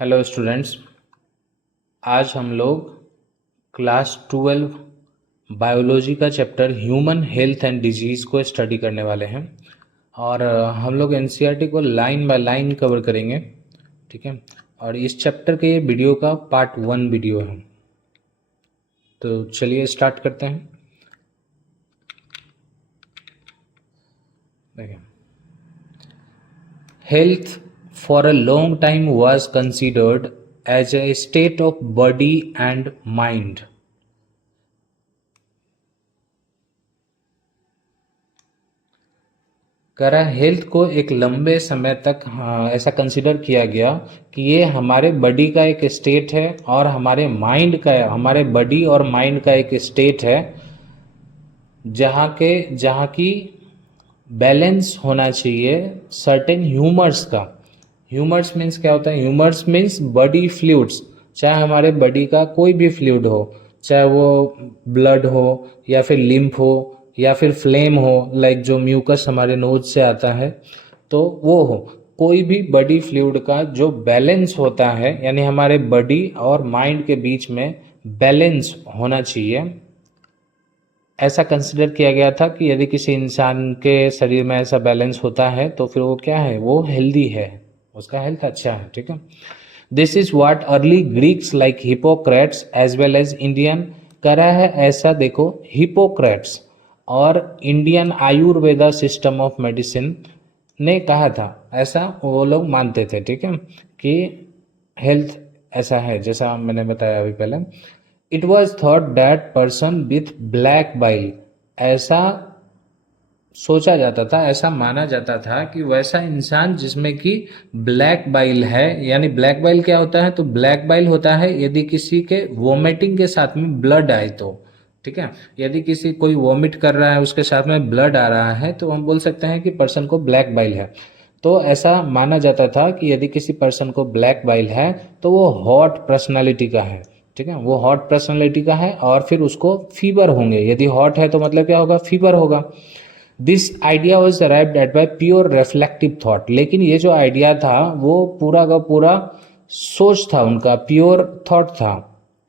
Hello students, आज हम लोग क्लास 12 बायोलॉजी का chapter human health and disease को स्टडी करने वाले हैं। और हम लोग एनसीईआरटी को लाइन बाय लाइन कवर करेंगे, ठीक है। और इस चैप्टर के ये वीडियो का पार्ट 1 वीडियो है। तो चलिए स्टार्ट करते हैं। देखिए, health for a long time was considered as a state of body and mind. कह रहा है हेल्थ को एक लंबे समय तक ऐसा कंसिडर किया गया कि ये हमारे बॉडी का एक स्टेट है और हमारे बॉडी और माइंड का एक स्टेट है जहाँ की बैलेंस होना चाहिए सर्टेन ह्यूमर्स का। ह्यूमर्स मीन्स क्या होता है? ह्यूमर्स मीन्स बॉडी फ्लूइड्स, चाहे हमारे बॉडी का कोई भी फ्लूइड हो, चाहे वो ब्लड हो या फिर लिम्फ हो या फिर फ्लेम हो, लाइक जो म्यूकस हमारे नोज से आता है, तो वो हो कोई भी बॉडी फ्लूइड का जो बैलेंस होता है, यानी हमारे बॉडी और माइंड के बीच में बैलेंस होना चाहिए। ऐसा कंसिडर किया गया था कि यदि किसी इंसान के शरीर में ऐसा बैलेंस होता है तो फिर वो क्या है? वो हेल्दी है, उसका हेल्थ अच्छा है, ठीक है। This is what early Greeks like Hippocrates as well as Indian कह रहा है। ऐसा देखो, हिपोक्रेट्स और Indian Ayurveda system of medicine ने कहा था, ऐसा वो लोग मानते थे, ठीक है, कि हेल्थ ऐसा है जैसा मैंने बताया अभी पहले। It was thought that person with black bile, ऐसा सोचा जाता था, ऐसा माना जाता था कि वैसा इंसान जिसमें कि ब्लैक बाइल है, यानी ब्लैक बाइल क्या होता है? तो ब्लैक बाइल होता है यदि किसी के वोमिटिंग के साथ में ब्लड आए तो, ठीक है। यदि किसी कोई वोमिट कर रहा है, उसके साथ में ब्लड आ रहा है, तो हम बोल सकते हैं कि पर्सन को ब्लैक बाइल है। तो ऐसा माना जाता था कि यदि किसी पर्सन को ब्लैक बाइल है तो वो हॉट पर्सनालिटी का है, ठीक है, वो हॉट पर्सनालिटी का है और फिर उसको फीवर होंगे। यदि हॉट है तो मतलब क्या होगा? फीवर होगा। This idea was arrived at by pure reflective thought, लेकिन ये जो आइडिया था वो पूरा का पूरा सोच था, उनका प्योर थॉट था,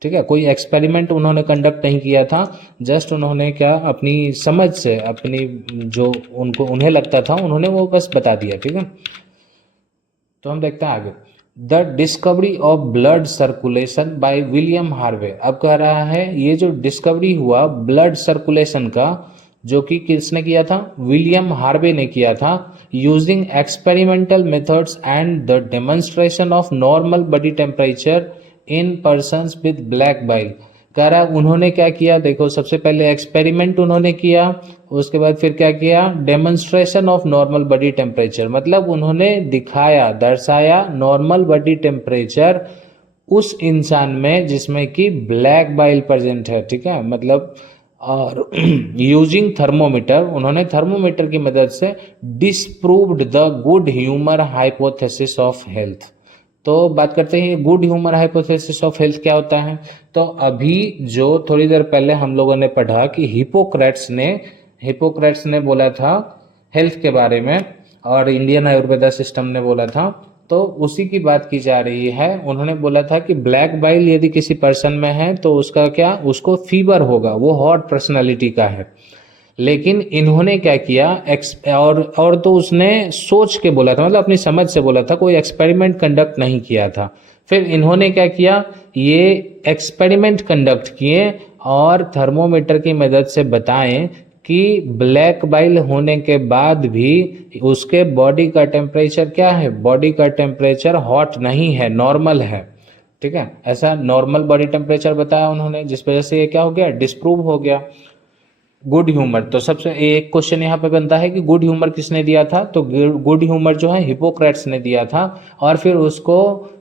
ठीक है। कोई एक्सपेरिमेंट उन्होंने कंडक्ट नहीं किया था, जस्ट उन्होंने क्या अपनी समझ से, अपनी जो उन्हें लगता था उन्होंने वो बस बता दिया, ठीक है। तो हम देखते हैं आगे। The discovery of blood circulation by William Harvey. अब कह रहा है ये जो डिस्कवरी हुआ ब्लड सर्कुलेशन का, जो कि किसने किया था? विलियम हार्वे ने किया था, using experimental methods and the demonstration of normal body temperature in persons with black bile. कह रहा है उन्होंने क्या किया? देखो, सबसे पहले एक्सपेरिमेंट उन्होंने किया, उसके बाद फिर क्या किया? Demonstration of normal body temperature, मतलब उन्होंने दिखाया, दर्शाया नॉर्मल बॉडी टेम्परेचर उस इंसान में जिसमें कि ब्लैक बाइल प्रेजेंट है, ठीक है, मतलब। और यूजिंग थर्मोमीटर, उन्होंने थर्मोमीटर की मदद से disproved the good humour hypothesis of health. तो बात करते हैं good humour hypothesis of health क्या होता है। तो अभी जो थोड़ी देर पहले हम लोगों ने पढ़ा कि हिपोक्रेट्स ने बोला था हेल्थ के बारे में, और इंडियन आयुर्वेदा सिस्टम ने बोला था, तो उसी की बात की जा रही है। उन्होंने बोला था कि ब्लैक बाइल यदि किसी पर्सन में है तो उसका क्या? उसको फीवर होगा, वो हॉट पर्सनालिटी का है। लेकिन इन्होंने क्या किया? और तो उसने सोच के बोला था, मतलब अपनी समझ से बोला था, कोई एक्सपेरिमेंट कंडक्ट नहीं किया था। फिर इन्होंने क्या किया? ये एक्सपेरिमेंट कंडक्ट किए और थर्मोमीटर की मदद से बताएं कि ब्लैक बाइल होने के बाद भी उसके बॉडी का टेम्परेचर क्या है? बॉडी का टेम्परेचर हॉट नहीं है, नॉर्मल है, ठीक है। ऐसा नॉर्मल बॉडी टेम्परेचर बताया उन्होंने, जिस वजह से ये क्या हो गया? डिस्प्रूव हो गया गुड ह्यूमर। तो सबसे एक क्वेश्चन यहाँ पे बनता है कि गुड ह्यूमर किसने दिया था? तो गुड ह्यूमर जो है हिपोक्रेट्स ने दिया था। और फिर उसको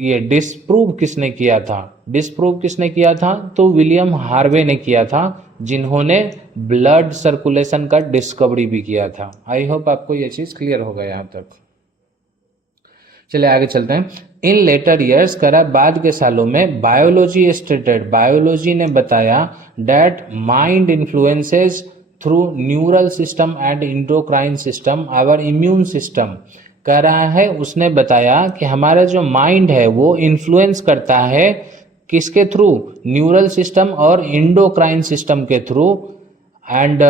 ये डिस्प्रूव किसने किया था? डिस्प्रूव किसने किया था? तो विलियम हार्वे ने किया था, जिन्होंने ब्लड सर्कुलेशन का डिस्कवरी भी किया था। आई होप आपको ये चीज़ क्लियर होगा यहाँ तक। चलिए आगे चलते हैं। इन लेटर ईयर्स, करा बाद के सालों में, बायोलॉजी स्टेटेड, बायोलॉजी ने बताया that mind influences through neural system and endocrine system our immune system. कह रहा है उसने बताया कि हमारा जो माइंड है वो इन्फ्लुएंस करता है किसके थ्रू, न्यूरल सिस्टम और इंडोक्राइन सिस्टम के थ्रू। एंड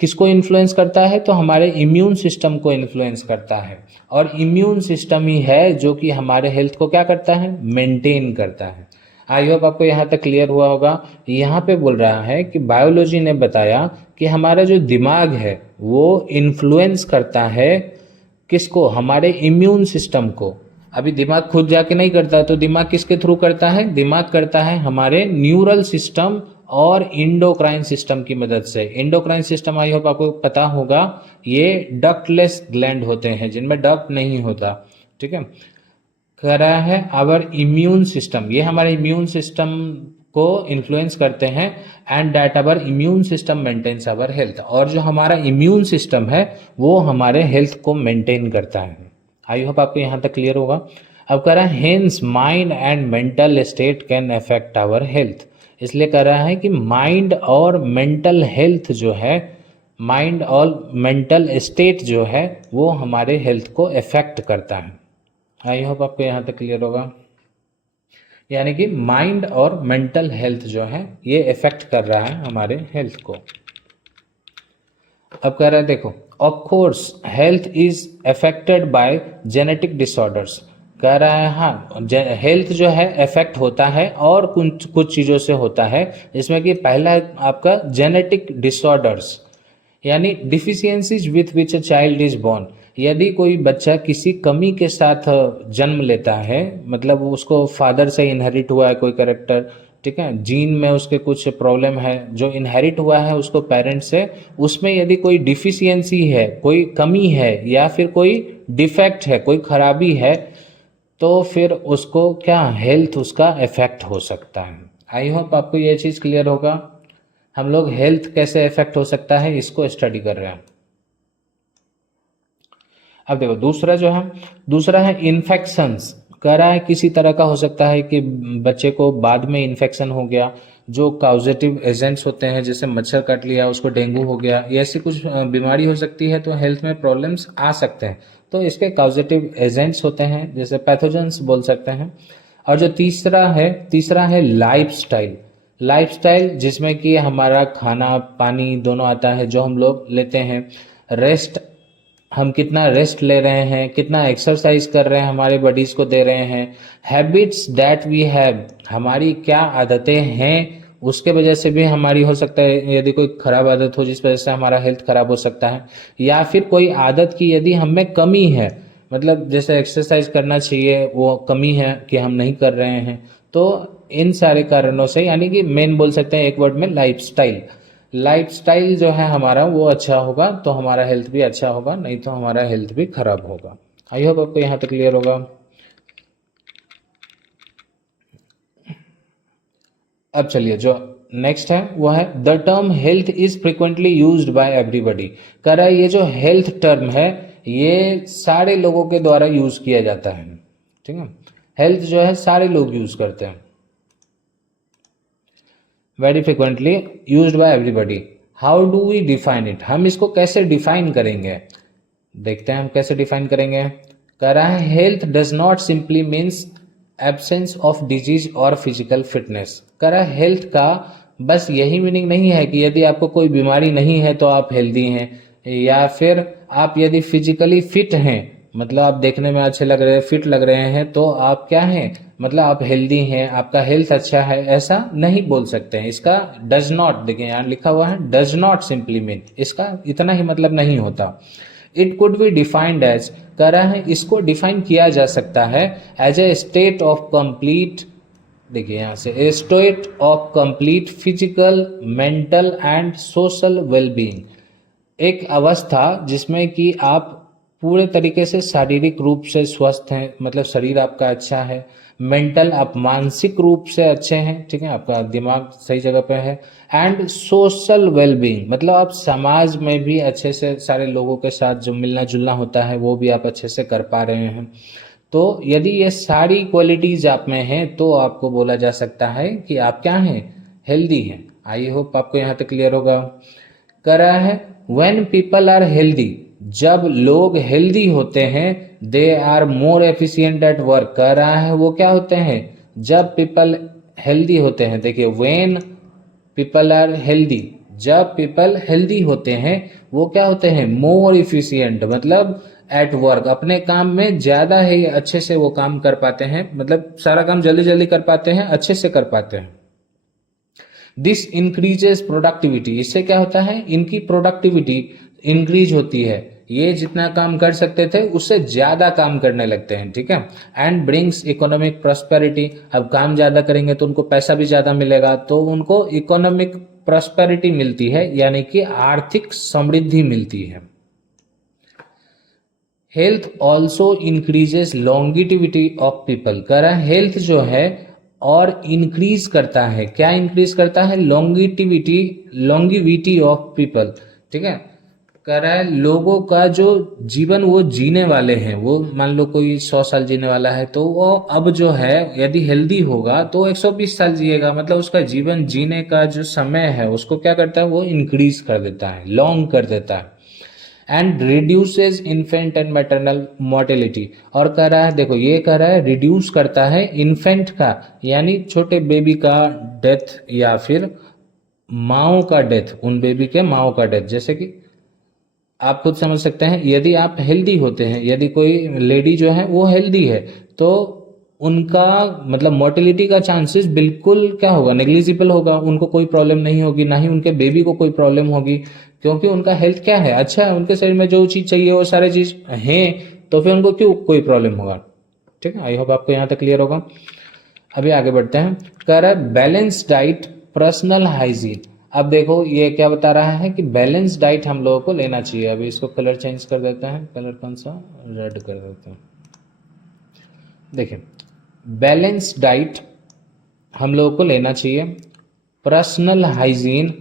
किसको इन्फ्लुएंस करता है, तो हमारे इम्यून सिस्टम को इन्फ्लुएंस करता है। और इम्यून सिस्टम ही है जो कि हमारे हेल्थ को क्या करता है, मेंटेन करता है। आई होप आपको यहाँ तक क्लियर हुआ होगा। यहाँ पे बोल रहा है कि बायोलॉजी ने बताया कि हमारा जो दिमाग है वो इन्फ्लुएंस करता है किसको, हमारे इम्यून सिस्टम को। अभी दिमाग खुद जाके नहीं करता, तो दिमाग किसके थ्रू करता है, दिमाग करता है हमारे न्यूरल सिस्टम और इंडोक्राइन सिस्टम की मदद से। इंडोक्राइन सिस्टम आई होप आपको पता होगा, ये डक्टलेस ग्लैंड होते हैं जिनमें डक्ट नहीं होता, ठीक है। कह रहा है आवर इम्यून सिस्टम, ये हमारे इम्यून सिस्टम को इन्फ्लुएंस करते हैं। And that our immune system maintains our health, और जो हमारा इम्यून सिस्टम है वो हमारे हेल्थ को मेंटेन करता है। आई होप आपको यहाँ तक क्लियर होगा। अब कह रहा है hence mind and mental state can affect our health, इसलिए कह रहा है कि माइंड और मेंटल हेल्थ जो है, माइंड और मेंटल स्टेट जो है वो हमारे हेल्थ को अफेक्ट करता है। आई होप आपको यहाँ तक क्लियर होगा। यानी कि माइंड और मेंटल हेल्थ जो है ये इफेक्ट कर रहा है हमारे हेल्थ को। अब कह रहा है देखो, of course health is affected by genetic disorders. कह रहा है हाँ, हेल्थ जो है इफेक्ट होता है और कुछ कुछ चीज़ों से होता है, जिसमें कि पहला है आपका जेनेटिक डिसऑर्डर्स, यानी deficiencies with which a child is born. यदि कोई बच्चा किसी कमी के साथ जन्म लेता है, मतलब उसको फादर से इनहेरिट हुआ है कोई करेक्टर, ठीक है, जीन में उसके कुछ प्रॉब्लम है जो इनहेरिट हुआ है उसको पेरेंट्स से, उसमें यदि कोई डिफिशियंसी है, कोई कमी है या फिर कोई डिफेक्ट है, कोई खराबी है, तो फिर उसको क्या हेल्थ उसका इफेक्ट हो सकता है। आई होप आपको ये चीज़ क्लियर होगा। हम लोग हेल्थ कैसे इफेक्ट हो सकता है इसको स्टडी कर रहे हैं। अब देखो दूसरा जो है, दूसरा है इन्फेक्शंस। कह रहा है किसी तरह का हो सकता है कि बच्चे को बाद में इन्फेक्शन हो गया, जो काउजेटिव एजेंट्स होते हैं, जैसे मच्छर काट लिया उसको डेंगू हो गया, ये ऐसी कुछ बीमारी हो सकती है, तो हेल्थ में प्रॉब्लम्स आ सकते हैं। तो इसके काउजेटिव एजेंट्स होते हैं, जैसे पैथोजेंस बोल सकते हैं। और जो तीसरा है लाइफस्टाइल। लाइफस्टाइल जिसमें कि हमारा खाना पानी दोनों आता है, जो हम लोग लेते हैं, रेस्ट, हम कितना रेस्ट ले रहे हैं, कितना एक्सरसाइज कर रहे हैं, हमारे बॉडीज को दे रहे हैं, हैबिट्स दैट वी हैव, हमारी क्या आदतें हैं, उसके वजह से भी हमारी हो सकता है, यदि कोई खराब आदत हो जिस वजह से हमारा हेल्थ खराब हो सकता है, या फिर कोई आदत की यदि हम में कमी है, मतलब जैसे एक्सरसाइज करना चाहिए वो कमी है कि हम नहीं कर रहे हैं, तो इन सारे कारणों से, यानी कि मेन बोल सकते हैं एक वर्ड में लाइफस्टाइल। लाइफस्टाइल जो है हमारा वो अच्छा होगा तो हमारा हेल्थ भी अच्छा होगा, नहीं तो हमारा हेल्थ भी खराब होगा। आई होप आपको यहाँ तक क्लियर होगा। अब चलिए जो नेक्स्ट है वो है the term health is frequently used by everybody. कह रहा है ये जो हेल्थ टर्म है ये सारे लोगों के द्वारा यूज किया जाता है, ठीक है। हेल्थ जो है सारे लोग यूज करते हैं, very frequently used by everybody. How do we define it, हम इसको कैसे डिफाइन करेंगे, देखते हैं हम कैसे डिफाइन करेंगे। कह रहा है health does not simply means absence of disease और फिजिकल फिटनेस। कह रहा है हेल्थ का बस यही मीनिंग नहीं है कि यदि आपको कोई बीमारी नहीं है तो आप हेल्दी हैं, या फिर आप यदि फिजिकली फिट हैं, मतलब आप देखने में अच्छे लग रहे हैं, फिट लग रहे हैं, तो आप क्या हैं, मतलब आप हेल्दी हैं, आपका हेल्थ अच्छा है, ऐसा नहीं बोल सकते हैं। इसका डज नॉट, देखिए यहाँ लिखा हुआ है डज नॉट सिंपली मीन, इसका इतना ही मतलब नहीं होता। It could be defined as, कह रहा है इसको डिफाइन किया जा सकता है as a state of complete, देखिए यहाँ से, a state of complete physical mental and social wellbeing, एक अवस्था जिसमें कि आप पूरे तरीके से शारीरिक रूप से स्वस्थ हैं, मतलब शरीर आपका अच्छा है, मेंटल आप मानसिक रूप से अच्छे हैं, ठीक है, आपका दिमाग सही जगह पे है, एंड सोशल वेलबींग, मतलब आप समाज में भी अच्छे से सारे लोगों के साथ जो मिलना जुलना होता है वो भी आप अच्छे से कर पा रहे हैं। तो यदि ये सारी क्वालिटीज आप में हैं तो आपको बोला जा सकता है कि आप क्या हैं, हेल्दी हैं। आई होप आपको यहाँ तक क्लियर होगा। कर रहा है व्हेन पीपल आर हेल्दी, जब लोग हेल्दी होते हैं, they are more efficient at work, कह रहा है वो क्या होते हैं जब पीपल हेल्दी होते हैं। देखिए व्हेन पीपल आर हेल्दी, जब पीपल हेल्दी होते हैं वो क्या होते हैं मोर इफिशियंट, मतलब एट वर्क, अपने काम में ज़्यादा ही अच्छे से वो काम कर पाते हैं, मतलब सारा काम जल्दी जल्दी कर पाते हैं, अच्छे से कर पाते हैं। दिस इंक्रीजेस प्रोडक्टिविटी, इससे क्या होता है इनकी प्रोडक्टिविटी इंक्रीज होती है, ये जितना काम कर सकते थे उससे ज़्यादा काम करने लगते हैं, ठीक है। एंड ब्रिंग्स इकोनॉमिक प्रॉस्पेरिटी, अब काम ज़्यादा करेंगे तो उनको पैसा भी ज़्यादा मिलेगा, तो उनको इकोनॉमिक प्रॉस्पेरिटी मिलती है, यानी कि आर्थिक समृद्धि मिलती है। Health also increases longevity of people, कह रहा है हेल्थ जो है और इंक्रीज करता है, क्या इंक्रीज करता है लॉन्गिविटी ऑफ पीपल, ठीक है। कह रहा है लोगों का जो जीवन वो जीने वाले हैं, वो मान लो कोई 100 साल जीने वाला है तो वो अब जो है यदि हेल्दी होगा तो 120 साल जिएगा, मतलब उसका जीवन जीने का जो समय है उसको क्या करता है वो इंक्रीज कर देता है, लॉन्ग कर देता है। And reduces infant and maternal mortality, और कह रहा है देखो ये कह रहा है रिड्यूस करता है इन्फेंट का यानी छोटे बेबी का डेथ, या फिर माओ का डेथ, उन बेबी के माओ का डेथ। जैसे कि आप खुद समझ सकते हैं यदि आप हेल्दी होते हैं, यदि कोई लेडी जो है वो हेल्दी है तो उनका मतलब मोर्टेलिटी का चांसेस बिल्कुल क्या होगा नेग्लिजिबल होगा, उनको कोई प्रॉब्लम नहीं होगी, ना ही उनके बेबी को कोई प्रॉब्लम होगी, क्योंकि उनका हेल्थ क्या है अच्छा है, उनके शरीर में जो चीज़ चाहिए वो सारे चीज़ हैं, तो फिर उनको क्यों कोई प्रॉब्लम होगा, ठीक है। आई होप आपको यहाँ तक क्लियर होगा। अभी आगे बढ़ते हैं। कह रहा है बैलेंस डाइट पर्सनल हाइजीन, अब देखो ये क्या बता रहा है कि बैलेंस डाइट हम लोगों को लेना चाहिए। अभी इसको कलर चेंज कर देते हैं, कलर कौन सा रेड कर देते हैं। देखिए बैलेंस डाइट हम लोगों को लेना चाहिए, personal hygiene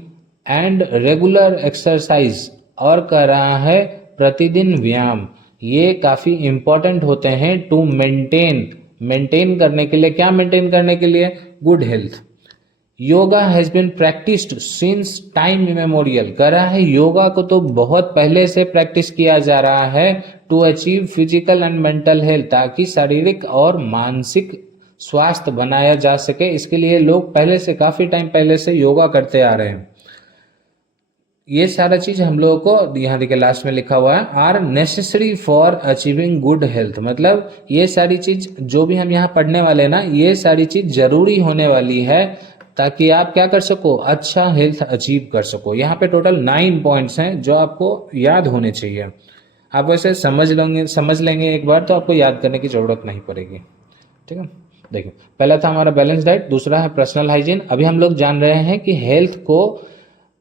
and regular exercise, और कह रहा है प्रतिदिन व्यायाम, ये काफ़ी इम्पॉर्टेंट होते हैं टू मेंटेन करने के लिए, क्या मेंटेन करने के लिए good health. Yoga has been practised since time immemorial, कह रहा है योगा को तो बहुत पहले से प्रैक्टिस किया जा रहा है to achieve physical and mental health, ताकि शारीरिक और मानसिक स्वास्थ्य बनाया जा सके, इसके लिए लोग पहले से काफ़ी टाइम पहले से योगा करते आ रहे हैं। ये सारा चीज हम लोगों को यहाँ देखिए लास्ट में लिखा हुआ है are necessary for achieving good health, मतलब ये सारी चीज जो भी हम यहाँ पढ़ने वाले हैं ना ये सारी चीज जरूरी होने वाली है ताकि आप क्या कर सको अच्छा हेल्थ अचीव कर सको। यहाँ पे टोटल 9 पॉइंट्स हैं जो आपको याद होने चाहिए, आप वैसे समझ लेंगे एक बार तो आपको याद करने की जरूरत नहीं पड़ेगी, ठीक है। देखिए पहला था हमारा बैलेंस डाइट, दूसरा है पर्सनल हाइजीन। अभी हम लोग जान रहे हैं कि हेल्थ को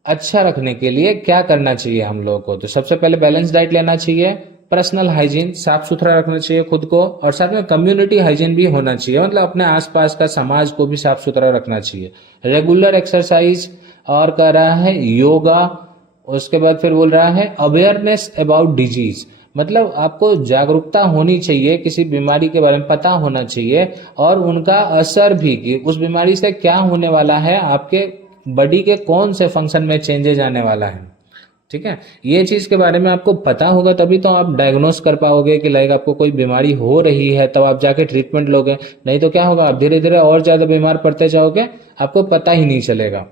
अच्छा रखने के लिए क्या करना चाहिए हम लोगों को, तो सबसे पहले बैलेंस डाइट लेना चाहिए, पर्सनल हाइजीन साफ सुथरा रखना चाहिए खुद को, और साथ में कम्युनिटी हाइजीन भी होना चाहिए, मतलब अपने आसपास का समाज को भी साफ सुथरा रखना चाहिए। रेगुलर एक्सरसाइज, और कह रहा है योगा, उसके बाद फिर बोल रहा है अवेयरनेस अबाउट डिजीज, मतलब आपको जागरूकता होनी चाहिए, किसी बीमारी के बारे में पता होना चाहिए और उनका असर भी कि उस बीमारी से क्या होने वाला है, आपके बॉडी के कौन से फंक्शन में चेंजेज आने वाला है, ठीक है। ये चीज़ के बारे में आपको पता होगा तभी तो आप डायग्नोस कर पाओगे कि लाइक आपको कोई बीमारी हो रही है तब आप जाके ट्रीटमेंट लोगे, नहीं तो क्या होगा आप धीरे धीरे और ज़्यादा बीमार पड़ते जाओगे, आपको पता ही नहीं चलेगा,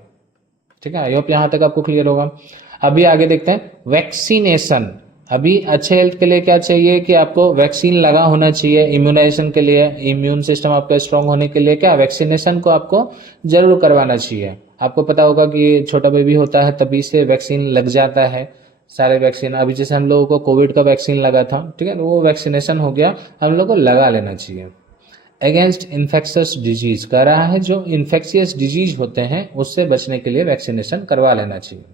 ठीक है। आई होप यहाँ तक आपको क्लियर होगा। अभी आगे देखते हैं वैक्सीनेशन। अभी अच्छे हेल्थ के लिए क्या चाहिए कि आपको वैक्सीन लगा होना चाहिए, इम्यूनाइजेशन के लिए, इम्यून सिस्टम आपका स्ट्रांग होने के लिए क्या वैक्सीनेशन को आपको जरूर करवाना चाहिए। आपको पता होगा कि छोटा बेबी होता है तभी से वैक्सीन लग जाता है, सारे वैक्सीन, अभी जैसे हम लोगों को कोविड का वैक्सीन लगा था, ठीक है, वो वैक्सीनेशन हो गया, हम लोग को लगा लेना चाहिए। अगेंस्ट इन्फेक्शियस डिजीज, कह रहा है जो इन्फेक्शियस डिजीज होते हैं उससे बचने के लिए वैक्सीनेशन करवा लेना चाहिए।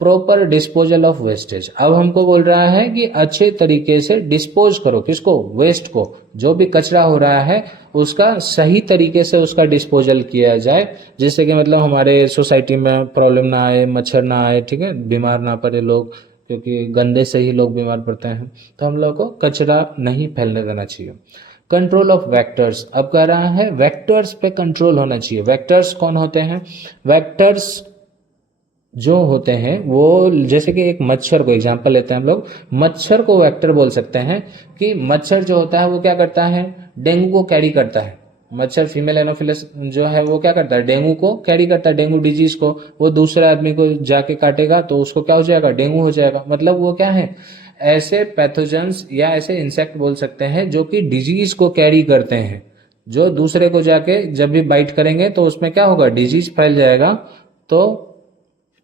प्रॉपर डिस्पोजल ऑफ वेस्टेज, अब हमको बोल रहा है कि अच्छे तरीके से डिस्पोज करो, किसको, वेस्ट को, जो भी कचरा हो रहा है उसका सही तरीके से उसका डिस्पोजल किया जाए, जिससे कि मतलब हमारे सोसाइटी में प्रॉब्लम ना आए, मच्छर ना आए, ठीक है, बीमार ना पड़े लोग, क्योंकि गंदे से ही लोग बीमार पड़ते हैं, तो हम लोग को कचरा नहीं फैलने देना चाहिए। कंट्रोल ऑफ वेक्टर्स, अब कह रहा है वेक्टर्स पे कंट्रोल होना चाहिए। वेक्टर्स कौन होते हैं, वेक्टर्स जो होते हैं वो, जैसे कि एक मच्छर को एग्जांपल लेते हैं हम लोग, मच्छर को वेक्टर बोल सकते हैं कि मच्छर जो होता है वो क्या करता है, डेंगू को कैरी करता है। मच्छर फीमेल एनोफिलस जो है वो क्या करता है, डेंगू को कैरी करता है, डेंगू डिजीज को। वो दूसरे आदमी को जाके काटेगा तो उसको क्या हो जाएगा, डेंगू हो जाएगा। मतलब वो क्या है, ऐसे पैथोजेंस या ऐसे इंसेक्ट बोल सकते हैं जो कि डिजीज को कैरी करते हैं, जो दूसरे को जाके जब भी बाइट करेंगे तो उसमें क्या होगा, डिजीज फैल जाएगा। तो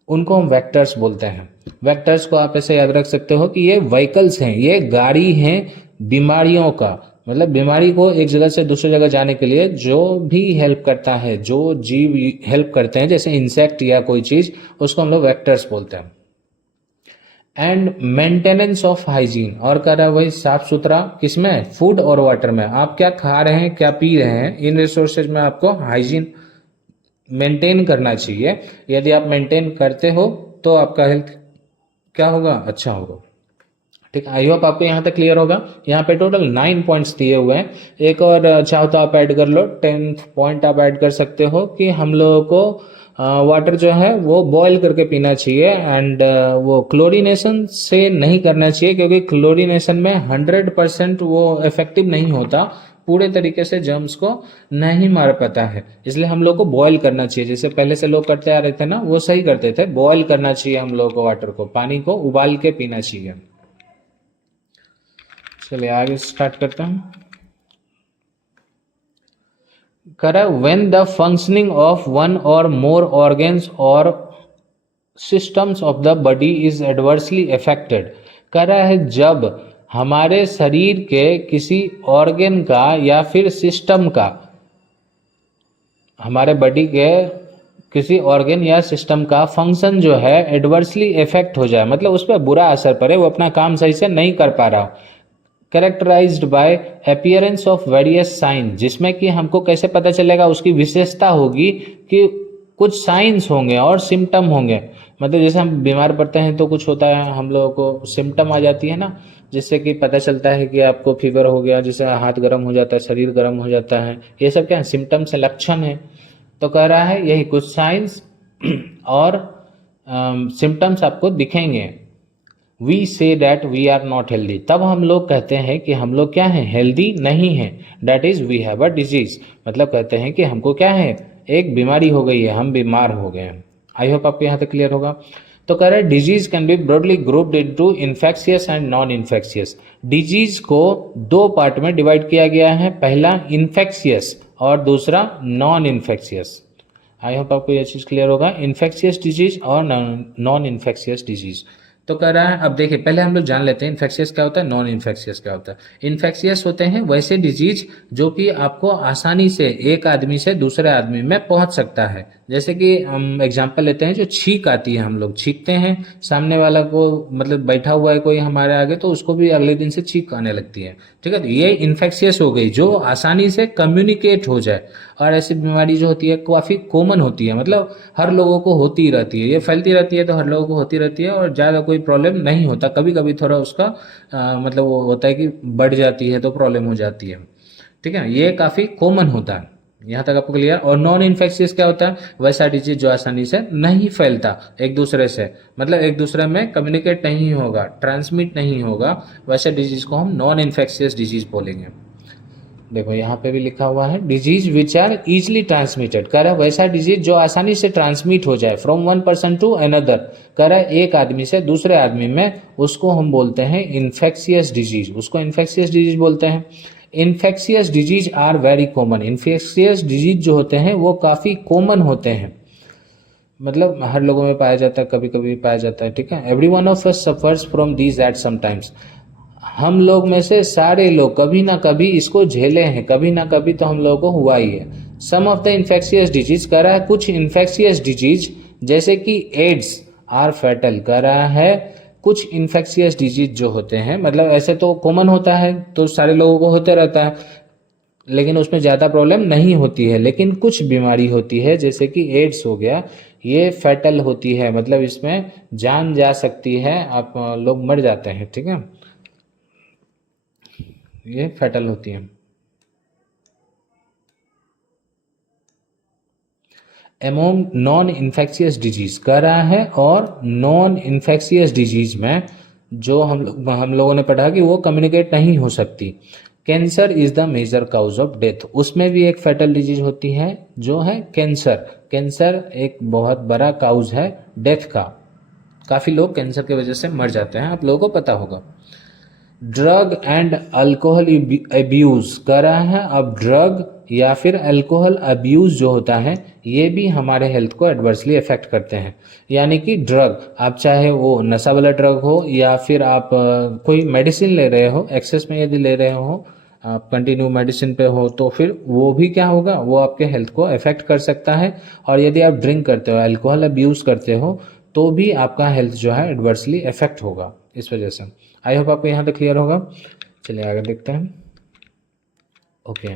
उनको हम वेक्टर्स बोलते हैं। वेक्टर्स को आप ऐसे याद रख सकते हो कि ये व्हीकल्स हैं, ये गाड़ी हैं बीमारियों का। मतलब बीमारी को एक जगह से दूसरी जगह जाने के लिए जो भी हेल्प करता है, जो जीव हेल्प करते हैं, जैसे इंसेक्ट या कोई चीज, उसको हम लोग वेक्टर्स बोलते हैं। एंड मेंटेनेंस ऑफ हाइजीन, और कर रहा है वही साफ सुथरा, किसमें, फूड और वाटर में। आप क्या खा रहे हैं, क्या पी रहे हैं, इन रिसोर्सेज में आपको हाइजीन मेंटेन करना चाहिए। यदि आप मेंटेन करते हो तो आपका हेल्थ क्या होगा, अच्छा होगा। ठीक, आई होप आपको यहाँ तक क्लियर होगा। यहाँ पे टोटल 9 पॉइंट्स दिए हुए हैं। एक और चाहो तो आप ऐड कर लो, 10th पॉइंट आप ऐड कर सकते हो कि हम लोगों को वाटर जो है वो बॉयल करके पीना चाहिए। एंड वो क्लोरीनेशन से नहीं करना चाहिए, क्योंकि क्लोरीनेशन में 100% वो इफेक्टिव नहीं होता, पूरे तरीके से जर्म्स को नहीं मार पाता है। इसलिए हम लोग को बॉयल करना चाहिए, जैसे पहले से लोग करते आ रहे थे ना, वो सही करते थे। बॉयल करना चाहिए हम लोगों को, वाटर को, पानी को उबाल के पीना चाहिए। चलिए आगे स्टार्ट करते हैं। करा when the functioning of one और मोर ऑर्गन्स और systems of the body is adversely affected. कह रहा है जब हमारे शरीर के किसी ऑर्गन का या फिर सिस्टम का, हमारे बॉडी के किसी ऑर्गन या सिस्टम का फंक्शन जो है एडवर्सली इफेक्ट हो जाए, मतलब उस पर बुरा असर पड़े, वो अपना काम सही से नहीं कर पा रहा हो। Characterised by appearance of various sign, जिसमें कि हमको कैसे पता चलेगा, उसकी विशेषता होगी कि कुछ साइंस होंगे और सिम्टम होंगे। मतलब जैसे हम बीमार पड़ते हैं तो कुछ होता है, हम लोगों को सिम्टम आ जाती है ना, जिससे कि पता चलता है कि आपको फीवर हो गया, जैसे हाथ गर्म हो जाता है, शरीर गर्म हो जाता है, ये सब क्या है, सिम्टम्स, लक्षण है। तो कह रहा है यही कुछ साइंस और सिम्टम्स आपको दिखेंगे। We say that we are not healthy, तब हम लोग कहते हैं कि हम लोग क्या हैं, हेल्दी नहीं हैं। That is we have a disease, मतलब कहते हैं कि हमको क्या है, एक बीमारी हो गई है, हम बीमार हो गए हैं। आई होप आपको यहाँ तक क्लियर होगा। तो कह रहे हैं disease can be broadly grouped into infectious and non infectious. Disease को दो पार्ट में डिवाइड किया गया है, पहला इन्फेक्शियस और दूसरा नॉन इन्फेक्शियस। आई होप आपको यह चीज़ क्लियर होगा, इन्फेक्शियस डिजीज और नॉन इन्फेक्शियस डिजीज। तो कह रहा है, अब देखिए पहले हम लोग जान लेते हैं इन्फेक्शियस क्या होता है, नॉन इन्फेक्शियस क्या होता है। इन्फेक्शियस होते हैं वैसे डिजीज जो कि आपको आसानी से एक आदमी से दूसरे आदमी में पहुंच सकता है। जैसे कि हम एग्जांपल लेते हैं, जो छींक आती है, हम लोग छींकते हैं, सामने वाला को, मतलब बैठा हुआ है कोई हमारे आगे, तो उसको भी अगले दिन से छींक आने लगती है। ठीक है, तो ये इन्फेक्शियस हो गई, जो आसानी से कम्युनिकेट हो जाए। और ऐसी बीमारी जो होती है काफ़ी कॉमन होती है, मतलब हर लोगों को होती रहती है, ये फैलती रहती है तो हर लोगों को होती रहती है, और ज़्यादा कोई प्रॉब्लम नहीं होता। कभी कभी थोड़ा उसका मतलब वो होता है कि बढ़ जाती है तो प्रॉब्लम हो जाती है। ठीक है, ये काफ़ी कॉमन होता है। यहाँ तक आपको क्लियर। और नॉन इन्फेक्शियस क्या होता है, वैसा डिजीज जो आसानी से नहीं फैलता एक दूसरे से, मतलब एक दूसरे में कम्युनिकेट नहीं होगा, ट्रांसमिट नहीं होगा, वैसे डिजीज को हम नॉन इन्फेक्शियस डिजीज बोलेंगे। देखो यहाँ पे भी लिखा हुआ है, disease which are easily transmitted, कह रहा है वैसा डिजीज जो आसानी से ट्रांसमिट हो जाए, from one person to another, कह रहा है एक आदमी से दूसरे आदमी में, उसको हम बोलते हैं इन्फेक्शियस डिजीज, उसको इन्फेक्शियस डिजीज बोलते हैं। Infectious disease are very common, infectious disease जो होते हैं वो काफ़ी कॉमन होते हैं, मतलब हर लोगों में पाया जाता है, कभी कभी पाया जाता है। ठीक है, every one of us suffers from these eight sometimes, हम लोग में से सारे लोग कभी ना कभी इसको झेले हैं, कभी ना कभी तो हम लोगों को हुआ ही है। सम ऑफ द इन्फेक्शियस डिजीज, कह रहा है कुछ इन्फेक्शियस डिजीज जैसे कि एड्स आर फैटल, कह रहा है कुछ इन्फेक्शियस डिजीज जो होते हैं, मतलब ऐसे तो कॉमन होता है तो सारे लोगों को होते रहता है, लेकिन उसमें ज़्यादा प्रॉब्लम नहीं होती है। लेकिन कुछ बीमारी होती है जैसे कि एड्स हो गया, ये फैटल होती है, मतलब इसमें जान जा सकती है, आप लोग मर जाते हैं। ठीक है, ये फैटल होती है। एमोंग नॉन इन्फेक्शियस डिजीज कह रहा है, और नॉन इन्फेक्शियस डिजीज में जो हम लोगों ने पढ़ा कि वो कम्युनिकेट नहीं हो सकती। Cancer is the major cause of death, उसमें भी एक फैटल डिजीज होती है जो है कैंसर। कैंसर एक बहुत बड़ा काउज है डेथ का, काफ़ी लोग कैंसर की वजह से मर जाते हैं, आप लोगों को पता होगा। ड्रग एंड अल्कोहल अब्यूज़ कर रहा है। अब ड्रग या फिर अल्कोहल अब्यूज़ जो होता है ये भी हमारे हेल्थ को एडवर्सली अफेक्ट करते हैं। यानी कि ड्रग, आप चाहे वो नशा वाला ड्रग हो या फिर आप कोई मेडिसिन ले रहे हो, एक्सेस में यदि ले रहे हो, आप कंटिन्यू मेडिसिन पे हो, तो फिर वो भी क्या होगा, वो आपके हेल्थ को अफेक्ट कर सकता है। और यदि आप ड्रिंक करते हो, अल्कोहल अब्यूज़ करते हो, तो भी आपका हेल्थ जो है एडवर्सली अफेक्ट होगा इस वजह से। आई होप आपको यहाँ तक क्लियर होगा। चलिए आगे देखते हैं। ओके,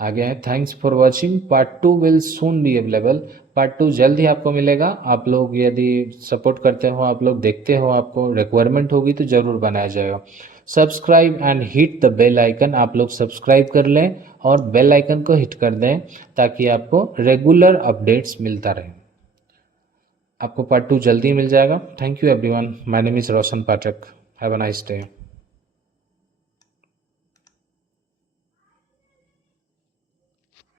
आगे है thanks for watching. Part 2 will soon be available. Part 2 जल्द ही आपको मिलेगा। आप लोग यदि सपोर्ट करते हो, आप लोग देखते हो, आपको रिक्वायरमेंट होगी तो ज़रूर बनाया जाएगा। Subscribe and hit the bell icon, आप लोग सब्सक्राइब कर लें और बेल आइकन को हिट कर दें ताकि आपको रेगुलर अपडेट्स मिलता रहे। आपको पार्ट 2 जल्दी मिल जाएगा। Thank you everyone, my name is Roshan Pathak. Have a nice day.